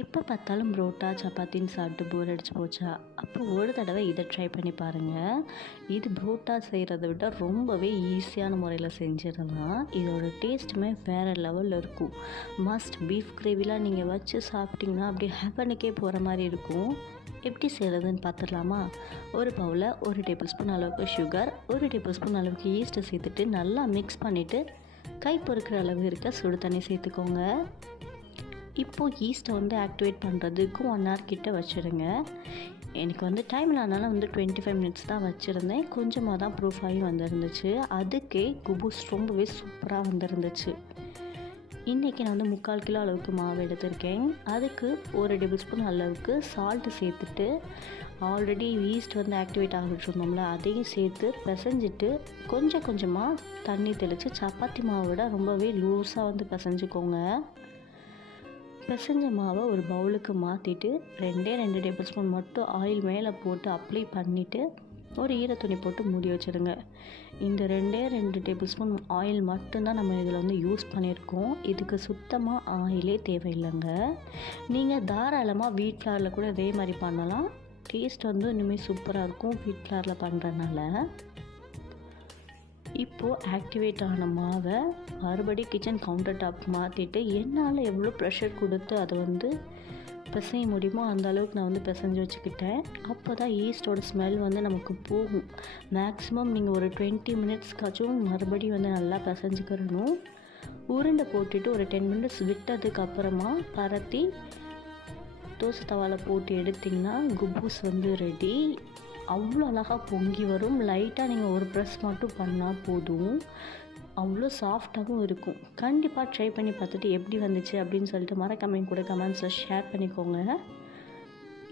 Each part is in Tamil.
எப்போ பார்த்தாலும் புரோட்டா சப்பாத்தின்னு சாப்பிட்டு போர் அடிச்சு போச்சா? அப்போ ஒரு தடவை இதை ட்ரை பண்ணி பாருங்கள் இது புரோட்டா செய்கிறத விட ரொம்பவே ஈஸியான முறையில் செஞ்சிடலாம். இதோட டேஸ்ட்டுமே வேறு லெவலில் இருக்கும். மஸ்ட் பீஃப் கிரேவிலாம் நீங்கள் வச்சு சாப்பிட்டிங்கன்னா அப்படியே ஹெவனுக்கே போகிற மாதிரி இருக்கும். எப்படி செய்கிறதுன்னு பார்த்துடலாமா? ஒரு பவுலில் ஒரு டேபிள் ஸ்பூன் அளவுக்கு சுகர் ஒரு டேபிள் ஸ்பூன் அளவுக்கு ஈஸ்ட்டை சேர்த்துட்டு நல்லா மிக்ஸ் பண்ணிவிட்டு கை பொறுக்கிற அளவு இருக்க சுடு தண்ணி சேர்த்துக்கோங்க. இப்போது ஈஸ்ட்டை வந்து ஆக்டிவேட் பண்ணுறதுக்கு ஒன் ஹவர் கிட்ட வச்சுருங்க. எனக்கு வந்து டைம் இல்லாதனால வந்து டுவெண்ட்டி ஃபைவ் மினிட்ஸ் தான் வச்சுருந்தேன். கொஞ்சமாக தான் ப்ரூஃப் ஆகி வந்திருந்துச்சு. அதுக்கே குபூஸ் ரொம்பவே சூப்பராக வந்திருந்துச்சு. இன்றைக்கி நான் வந்து முக்கால் கிலோ அளவுக்கு மாவு எடுத்திருக்கேன். அதுக்கு ஒரு டேபிள் ஸ்பூன் அளவுக்கு சால்ட்டு சேர்த்துட்டு ஆல்ரெடி ஈஸ்ட் வந்து ஆக்டிவேட் ஆகிட்டு இருந்தோம்ல அதையும் சேர்த்து பிசைஞ்சிட்டு கொஞ்சம் கொஞ்சமாக தண்ணி தெளித்து சப்பாத்தி மாவை விட ரொம்பவே லூஸாக வந்து பிசைஞ்சுக்கோங்க. பிசைஞ்ச மாவை ஒரு பவுலுக்கு மாற்றிட்டு ரெண்டே ரெண்டு டேபிள் ஸ்பூன் மட்டும் ஆயில் மேலே போட்டு அப்ளை பண்ணிவிட்டு ஒரு ஈரத்துணி போட்டு மூடி வச்சுருங்க. இந்த ரெண்டே ரெண்டு டேபிள் ஸ்பூன் ஆயில் மட்டும்தான் நம்ம இதில் வந்து யூஸ் பண்ணியிருக்கோம் இதுக்கு சுத்தமாக ஆயிலே தேவையில்லைங்க. நீங்கள் தாராளமாக வீட் ஃப்ளாரில் கூட இதே மாதிரி பண்ணலாம். டேஸ்ட் வந்து இன்னுமே சூப்பராக இருக்கும். வீட் ஃப்ளாரில் பண்ணுறதுனால இப்போது ஆக்டிவேட் ஆன மாவை மறுபடி கிச்சன் கவுண்டர் டாப் மாற்றிட்டு என்னால் எவ்வளோ ப்ரெஷர் கொடுத்து அதை வந்து பிசைய முடியுமோ அந்த அளவுக்கு நான் வந்து பிசைஞ்சு வச்சுக்கிட்டேன். அப்போ தான் ஈஸ்டோட ஸ்மெல் வந்து நமக்கு போகும். மேக்ஸிமம் நீங்கள் ஒரு டுவெண்ட்டி மினிட்ஸ்க்காச்சும் மறுபடியும் வந்து நல்லா பிசைஞ்சுக்கிறணும். உருண்டை போட்டுட்டு ஒரு டென் மினிட்ஸ் விட்டதுக்கு அப்புறமா பரத்தி தோசை தவாவில் போட்டு எடுத்திங்கன்னா குப்பூஸ் வந்து ரெடி அவ்வளோ அழகாக பொங்கி வரும். லைட்டாக நீங்கள் ஒரு ப்ரெஸ் மட்டும் பண்ணால் போதும். அவ்வளோ சாஃப்டாகவும் இருக்கும். கண்டிப்பாக ட்ரை பண்ணி பார்த்துட்டு எப்படி வந்துச்சு அப்படின்னு சொல்லிட்டு மறக்காமல் கூட கமெண்ட்ஸில் ஷேர் பண்ணிக்கோங்க.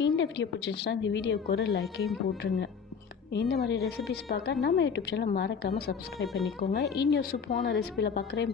இந்த வீடியோ பிடிச்சிருந்துச்சுன்னா இந்த வீடியோக்கு ஒரு லைக்கையும் போட்டுருங்க. இந்த மாதிரி ரெசிபிஸ் பார்க்க நம்ம யூடியூப் சேனல் மறக்காமல் சப்ஸ்கிரைப் பண்ணிக்கோங்க. இன்னொரு சூப்பரான ரெசிபியில் பார்க்குறேன்.